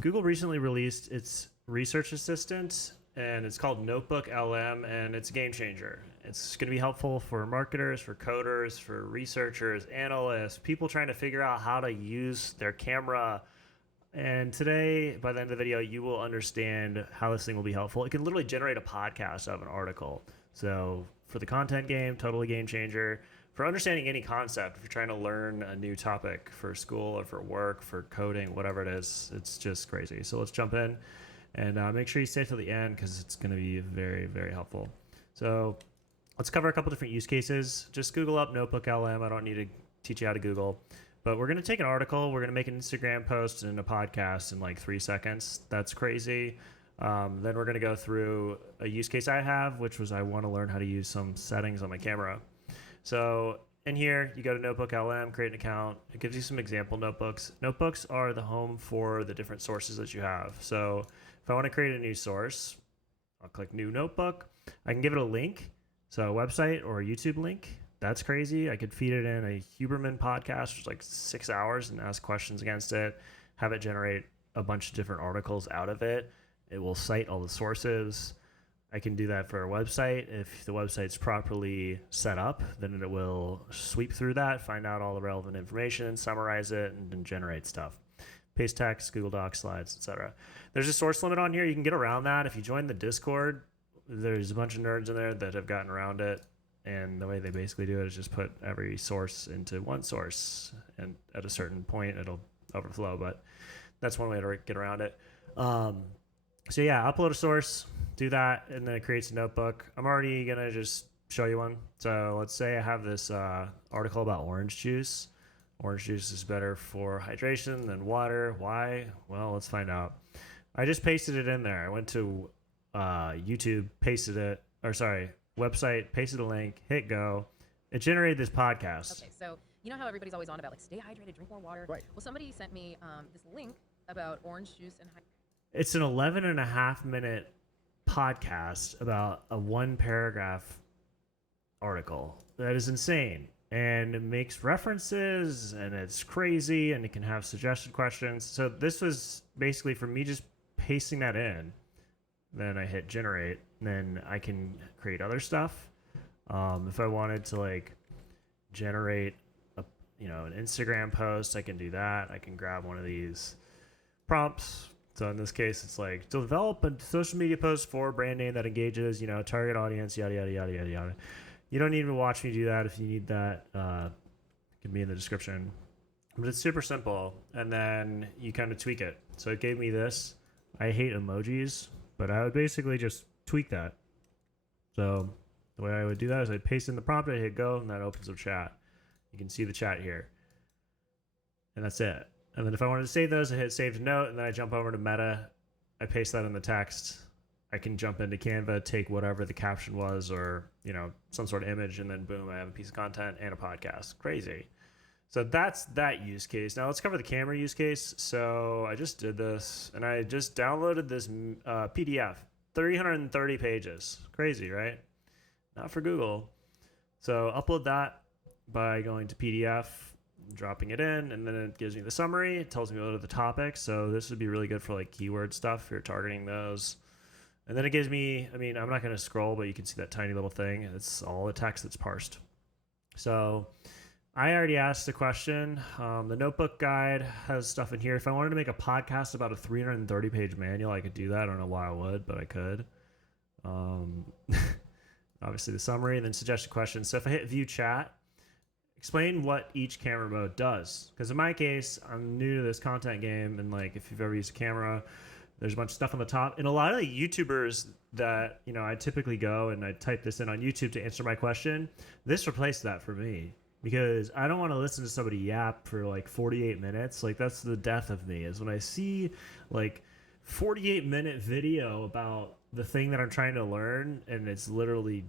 Google recently released its research assistant, and it's called NoteBookLM, and it's a game changer. It's going to be helpful for marketers, for coders, for researchers, analysts, people trying to figure out how to use their camera. And today, by the end of the video, you will understand how this thing will be helpful. It can literally generate a podcast out of an article. So for the content game, totally game changer. For understanding any concept, if you're trying to learn a new topic for school or for work, for coding, whatever it is, it's just crazy. So let's jump in and make sure you stay till the end because it's going to be very, very helpful. So let's cover a couple different use cases. Just Google up NoteBookLM. I don't need to teach you how to Google. But we're going to take an article, we're going to make an Instagram post and a podcast in like 3 seconds. That's crazy. Then we're going to go through a use case I have, which was I want to learn how to use some settings on my camera. So in here, you go to NoteBookLM, create an account. It gives you some example notebooks. Notebooks are the home for the different sources that you have. So if I want to create a new source, I'll click New Notebook. I can give it a link, so a website or a YouTube link. That's crazy. I could feed it in a Huberman podcast, which is like 6 hours, and ask questions against it, have it generate a bunch of different articles out of it. It will cite all the sources. I can do that for a website. If the website's properly set up, then it will sweep through that, find out all the relevant information, summarize it, and then generate stuff. Paste text, Google Docs, slides, etc. There's a source limit on here. You can get around that. If you join the Discord, there's a bunch of nerds in there that have gotten around it. And the way they basically do it is just put every source into one source. And at a certain point, it'll overflow. But that's one way to get around it. So yeah, upload a source, do that, and then it creates a notebook. I'm already going to just show you one. So let's say I have this article about orange juice. Orange juice is better for hydration than water. Why? Well, let's find out. I just pasted it in there. I went to YouTube, pasted it, website, pasted a link, hit go. It generated this podcast. Okay, so you know how everybody's always on about like stay hydrated, drink more water? Right. Well, somebody sent me this link about orange juice and It's an 11.5-minute podcast about a 1-paragraph article. That is insane. And it makes references, and it's crazy, and it can have suggested questions. So this was basically for me just pasting that in. Then I hit generate, and then I can create other stuff. If I wanted to like generate an Instagram post, I can do that. I can grab one of these prompts. So in this case, it's like develop a social media post for a brand name that engages, target audience, yada, yada, yada, yada, yada. You don't need to watch me do that. If you need that, it can be in the description. But it's super simple. And then you kind of tweak it. So it gave me this. I hate emojis, but I would basically just tweak that. So the way I would do that is I'd paste in the prompt, I hit go, and that opens up chat. You can see the chat here. And that's it. And then if I wanted to save those, I hit save to note, and then I jump over to Meta. I paste that in the text. I can jump into Canva, take whatever the caption was or, some sort of image, and then boom, I have a piece of content and a podcast. Crazy. So that's that use case. Now let's cover the camera use case. So I just did this, and I just downloaded this PDF, 330 pages. Crazy, right? Not for Google. So upload that by going to PDF, dropping it in, and then it gives me the summary. It tells me what are the topics. So this would be really good for like keyword stuff if you're targeting those. And then it gives me, I'm not going to scroll, but you can see that tiny little thing. It's all the text that's parsed. So I already asked a question. The notebook guide has stuff in here. If I wanted to make a podcast about a 330-page manual, I could do that. I don't know why I would, but I could. Obviously the summary, and then suggested questions. So if I hit view chat, explain what each camera mode does. Because in my case, I'm new to this content game, and like if you've ever used a camera, there's a bunch of stuff on the top. And a lot of the YouTubers that, I typically go and I type this in on YouTube to answer my question, this replaced that for me. Because I don't want to listen to somebody yap for like 48 minutes. Like that's the death of me, is when I see like 48-minute video about the thing that I'm trying to learn and it's literally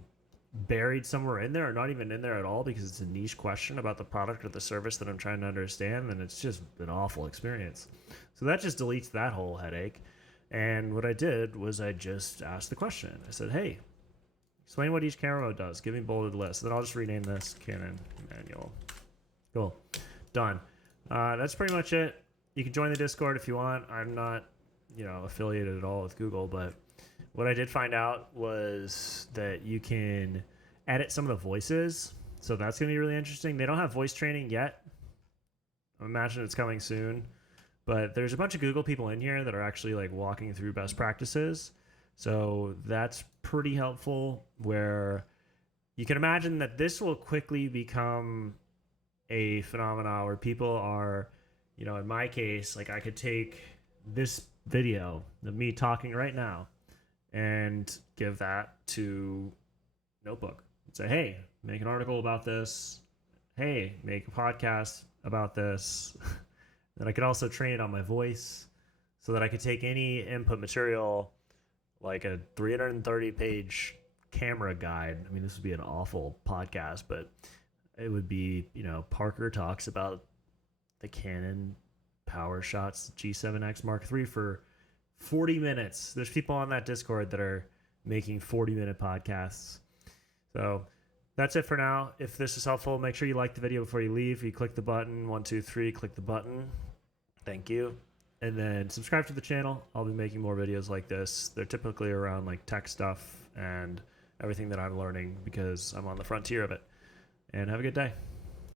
buried somewhere in there or not even in there at all because it's a niche question about the product or the service that I'm trying to understand, then it's just an awful experience. So that just deletes that whole headache. And what I did was I just asked the question. I said, hey, explain what each camera mode does. Give me bulleted list. Then I'll just rename this Canon Manual. Cool. Done. That's pretty much it. You can join the Discord if you want. I'm not affiliated at all with Google, but what I did find out was that you can edit some of the voices. So that's going to be really interesting. They don't have voice training yet. I imagine it's coming soon. But there's a bunch of Google people in here that are actually like walking through best practices. So that's pretty helpful, where you can imagine that this will quickly become a phenomenon where people are, in my case, like I could take this video of me talking right now and give that to Notebook and say, hey, make an article about this. Hey, make a podcast about this. Then I could also train it on my voice so that I could take any input material, like a 330 page camera guide. I mean, this would be an awful podcast, but it would be, Parker talks about the Canon PowerShots G7X Mark III for 40 minutes. There's people on that Discord that are making 40-minute podcasts. So that's it for now. If this is helpful, make sure you like the video before you leave. You click the button, 1, 2, 3, click the button. Thank you. And then subscribe to the channel. I'll be making more videos like this. They're typically around like tech stuff and everything that I'm learning because I'm on the frontier of it. And have a good day.